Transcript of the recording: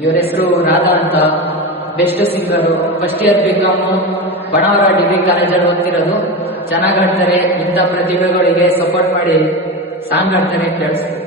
ಇವ್ರ ಹೆಸರು ರಾಧಾ ಅಂತ, ಬೆಸ್ಟ್ ಸಿಂಗರು, ಫಸ್ಟ್ ಇಯರ್ ಬಿಕಾಮ್, ಬಣವರ ಡಿಗ್ರಿ ಕಾಲೇಜಲ್ಲಿ ಓದ್ತಿರೋದು. ಚೆನ್ನಾಗಿ ಆಡ್ತಾರೆ. ಇಂಥ ಪ್ರತಿಭೆಗಳಿಗೆ ಸಪೋರ್ಟ್ ಮಾಡಿ ಸಾಂಗ್ ಆಡ್ತಾರೆ, ಕೇಳಿಸ್ತಾರೆ.